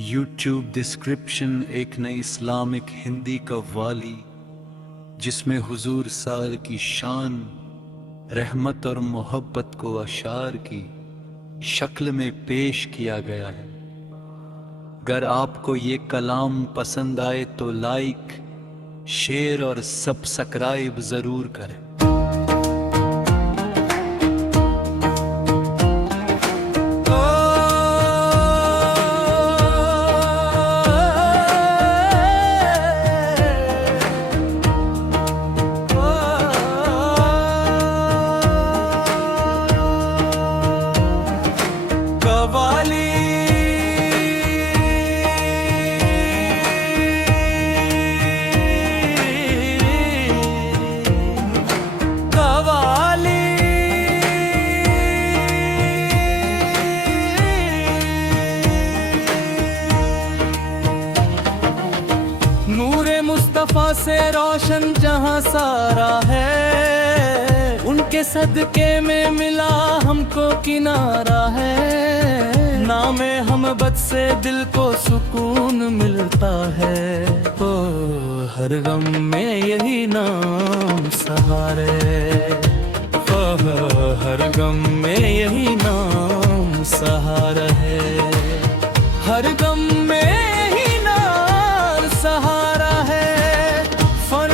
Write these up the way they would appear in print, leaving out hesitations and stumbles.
YouTube description एक नई Islamic Hindi qawwali जिसमें हुजूर साल की शान, रहमत और मोहब्बत को अशार की शक्ल में पेश किया गया है। अगर आपको ये कलाम पसंद आए तो लाइक, शेयर और सब्सक्राइब जरूर करें। मुस्तफा से रोशन जहां सारा है, उनके सदके में मिला हमको किनारा है। नामे हम बद से दिल को सुकून मिलता है, ओ हर गम में यही नाम सहारे, ओ हर गम में यही नाम सहारा है। हर गम में यही नाम सहारा है।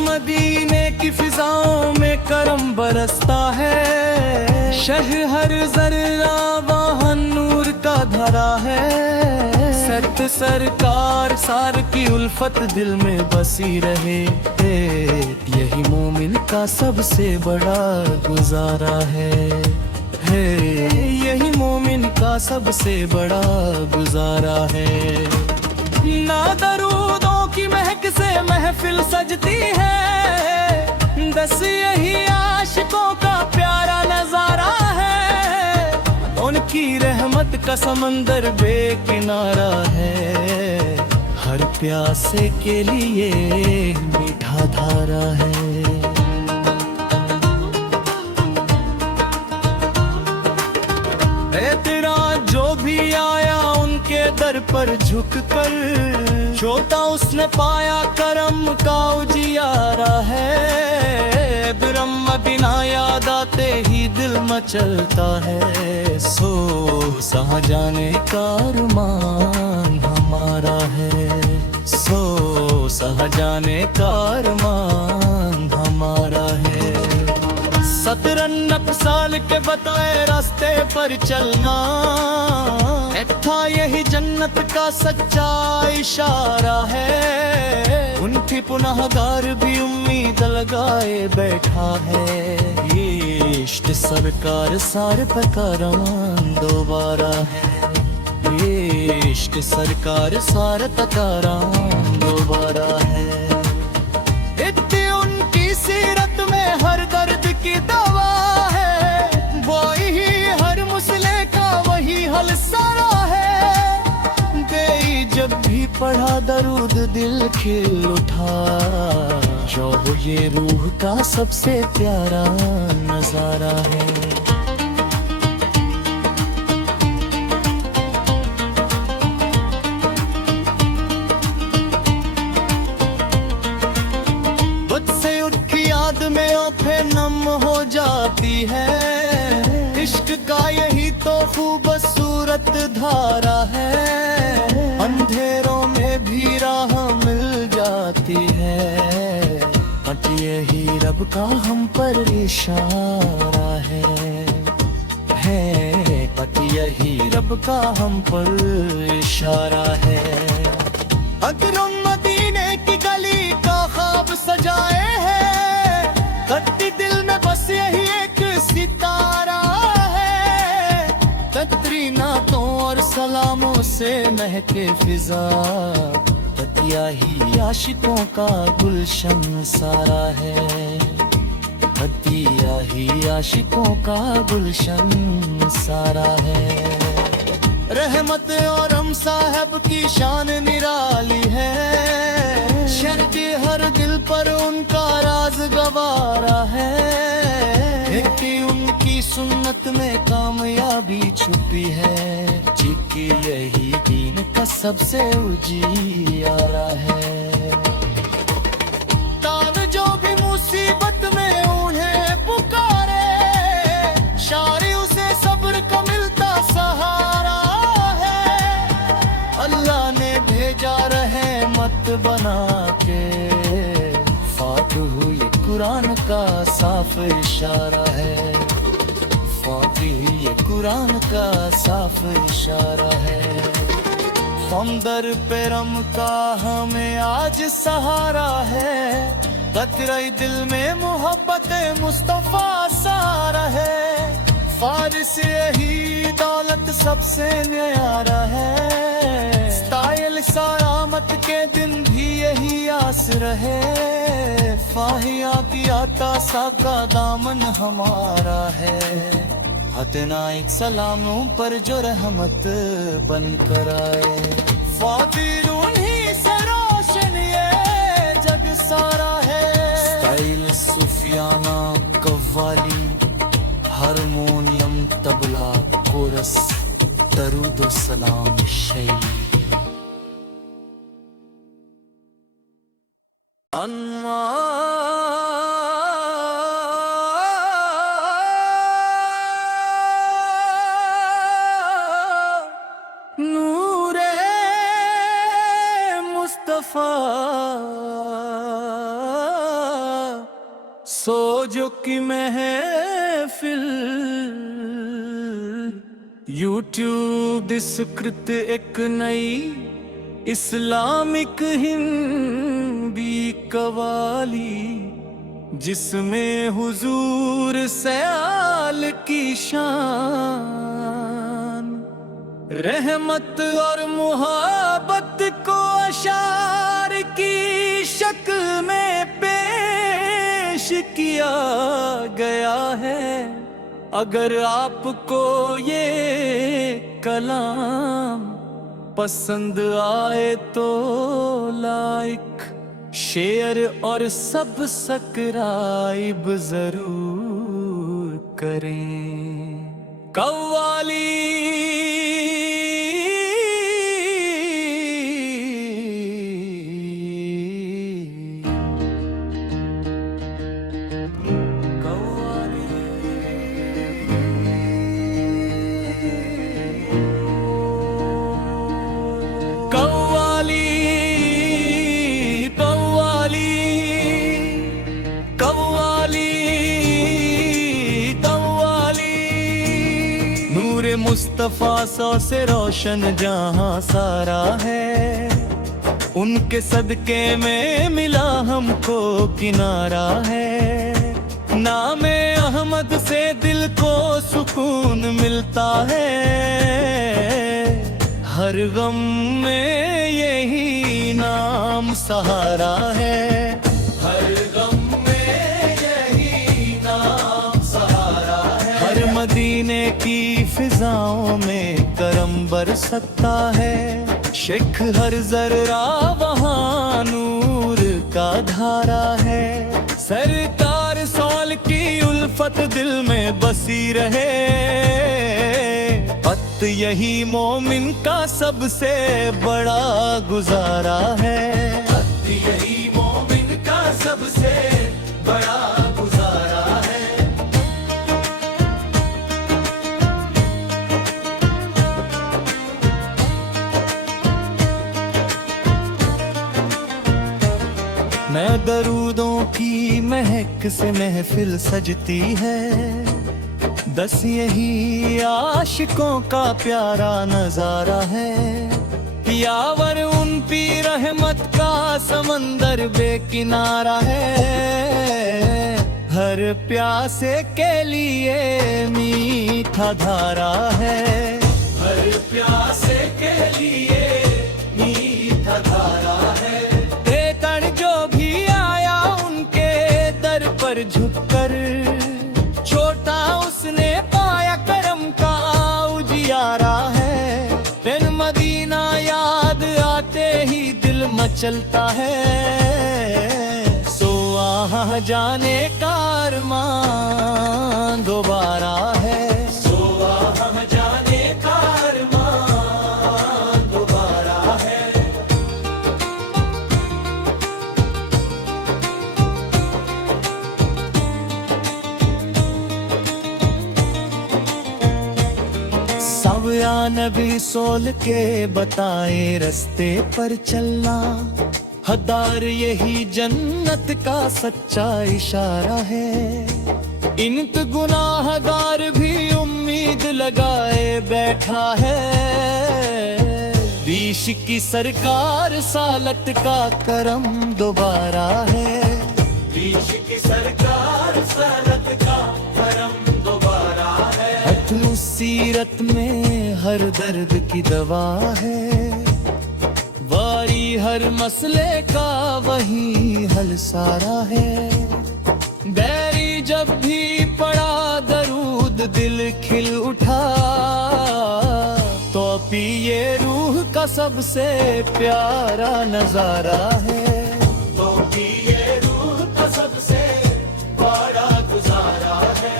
मदीने की फिजाओं में करम बरसता है, शहर जर्रा वहाँ नूर का धरा है। सत सरकार सार की उल्फत दिल में बसी रहे, यही मोमिन का सबसे बड़ा गुजारा है। यही मोमिन का सबसे बड़ा गुजारा है। ना दरूदों की महक से महफिल सजती है, दस यही आशिकों का प्यारा नजारा है। उनकी रहमत का समंदर बेकिनारा है, हर प्यासे के लिए मीठा धारा है। एतराज जो भी आया उनके दर पर झुककर, छोटा उसने पाया करम का उजियारा है। ब्रह्म बिना याद आते ही दिल मचलता है, सो सहा जाने का अरमान हमारा है, सो सहा जाने का अरमान हमारा है। 17 साल के बतले रास्ते पर चलना था, यही जन्नत का सच्चा इशारा है। उनकी पुनःगार भी उम्मीद लगाए बैठा है, ये इश्क सरकार सार पकारान दोबारा है। ये इश्क सरकार सार पकारान दोबारा है। इतनी उनकी सीरत में हर दर्द की दवा है, वही हर मुसले का वही हल सारा है। दे जब भी पढ़ा दरूद दिल खिल उठा, जो ये रूह का सबसे प्यारा नजारा है। याद में आंखें नम हो जाती है, इश्क का यही तो खूबसूरत धारा है। अंधेरों में भी राह मिल जाती है, बट यही रब का हम पर इशारा है। बट यही रब का हम पर इशारा है। अगर मदीने की गली का ख्वाब सजाए है, कत्ती दिल में बस यही एक सितारा है। कतरी नातों और सलामों से महके फिजा, बतिया ही आशिकों का गुलशन सारा है। बतिया ही आशिकों का गुलशन सारा है। रहमत और हम साहब की शान निराली है, शर्क हर दिल पर उनका राज गवारा है। एक उनकी सुन्नत में कामयाबी छुपी है, जी की यही दीन का सबसे उजियारा है। तान जो भी मुसीबत में उन्हें पुकारे, शारी उसे सब्र का मिलता सहारा है। अल्लाह ने भेजा रहमत बना के, फातिह ये कुरान का साफ इशारा है। फातिह ये कुरान का साफ इशारा है। हमदर पेरम का हमें आज सहारा है। कतराई दिल में मोहब्बत मुस्तफा सारा है। फारिस यही दौलत सबसे न्यारा है। स्टाइल सलामत के दिन भी यही आस रहे। फाहियाती आता सा का दामन हमारा है। हतना एक सलामों पर जो रहमत बन कर आए। फातिह उन्हीं से रोशन ये जग सारा है। स्टाइल सूफियाना कव्वाली, हारमोनियम तबला कोरस, दरूद सलाम शैली। नूरे मुस्तफा सोजो की महफिल। यूट्यूब डिस्कृत एक नई इस्लामिक हिंदी कवाली, जिसमें हुजूर सयाल की शान, रहमत और मुहब्बत को अशार की शक्ल में पेश किया गया है। अगर आपको ये कलाम पसंद आए तो लाइक, शेयर और सब्सक्राइब जरूर करें। कव्वाली मुस्तफा सौ से रोशन जहां सारा है। उनके सदके में मिला हमको किनारा है। नामे अहमद से दिल को सुकून मिलता है। हर गम में यही नाम सहारा है। हर गम में यही नाम सहारा है। हर मदीने की फिजाओं में करम बरसता है। शेख हर जर्रा वहाँ नूर का धारा है। सरकार सौल की उल्फत दिल में बसी रहे। पत यही मोमिन का सबसे बड़ा गुजारा है। पत यही मोमिन का सबसे बड़ा गुजारा है। मैं दरूदों की महक से महफिल सजती है। दस यही आशिकों का प्यारा नजारा है। यावर उन पी रहमत का समंदर बेकिनारा है। हर प्यासे के लिए मीठा धारा है। हर प्यासे के लिए मीठा धारा है। जो भी आया उनके दर पर झुककर, छोटा उसने पाया करम का उजियारा है। फिर मदीना याद आते ही दिल मचलता है। सो वहाँ जाने का अरमान दोबारा है। सो वहाँ जाने का अरमान सावया नबी सोल के बताए रास्ते पर चलना, हदार यही जन्नत का सच्चा इशारा है। इनक गुनाहगार भी उम्मीद लगाए बैठा है, बीश की सरकार सालत का करम दोबारा है। बीश की सरकार सालत का करम दोबारा है। हत्म सीरत में हर दर्द की दवा है, वारी हर मसले का वही हल सारा है। बैरी जब भी पड़ा दरूद दिल खिल उठा, तो पिए रूह का सबसे प्यारा नजारा है। तो पिए रूह का सबसे बड़ा गुजारा है।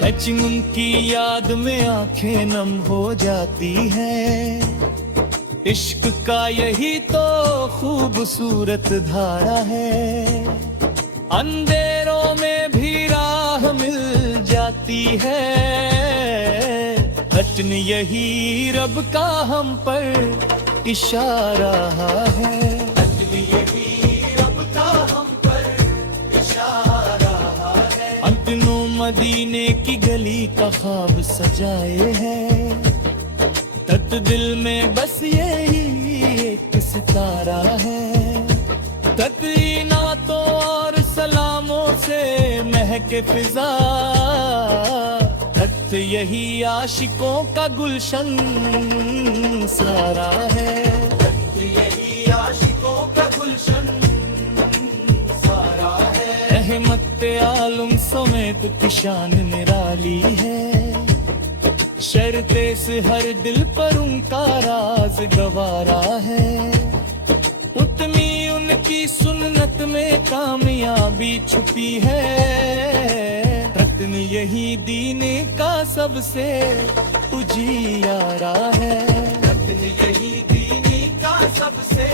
टचिंग उनकी याद में आंखें नम हो जाती हैं, इश्क का यही तो खूबसूरत धारा है। अंधेरों में भी राह मिल जाती है, हटन यही रब का हम पर इशारा है। हटन यही रब का हम पर इशारा है। अंतनो मदीने की गली का ख्वाब सजाए हैं, तत दिल में बस यही एक सितारा है। तकरीनातों और सलामों से महके फिजा, तत यही आशिकों का गुलशन सारा है। तत यही आशिकों का गुलशन सारा है। रहमत आलम समेत की शान निराली है, शर्ते से हर दिल पर उनका राज गवारा है। उतनी उनकी सुन्नत में कामयाबी छुपी है, रत्न यही दीन का सबसे उजियारा है। रत्न यही दीन का सबसे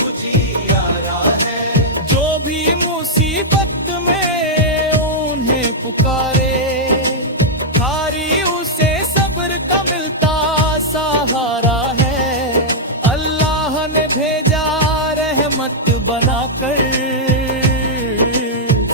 उजियारा है। जो भी मुसीबत में उन्हें पुकारे, सहारा है। अल्लाह ने भेजा रहमत बनाकर,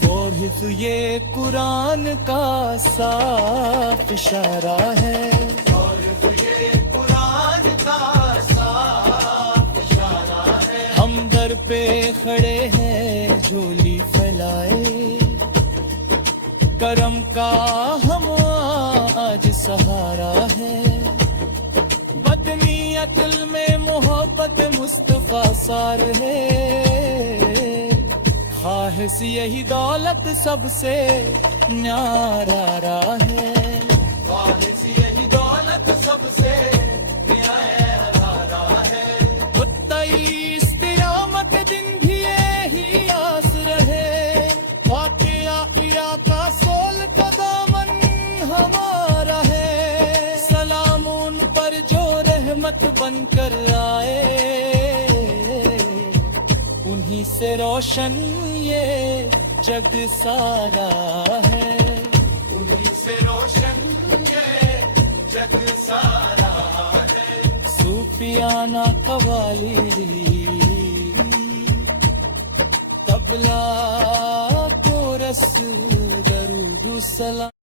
फौरहिफ ये कुरान का साफ इशारा है। फौरहिफ ये कुरान का साफ इशारा है। हम दर पे खड़े हैं झोली फैलाए, करम का हम आज सहारा है। दिल में मोहब्बत मुस्तफा सार है, ख्वाहिश यही दौलत सबसे न्यारा है। ख्वाहिश यही दौलत सबसे न्यारा है। इस्तियामत दिन भी यही आस रहे, वाक़या इराक़ा सोल का दामन हमारा है। सलाम उन पर जो रहमत बनकर आए, उन्हीं से रोशन ये जग सारा है। उन्हीं से रोशन ये जग सारा है। सूफियाना कवाली तबला कोरस दरूद सलाम।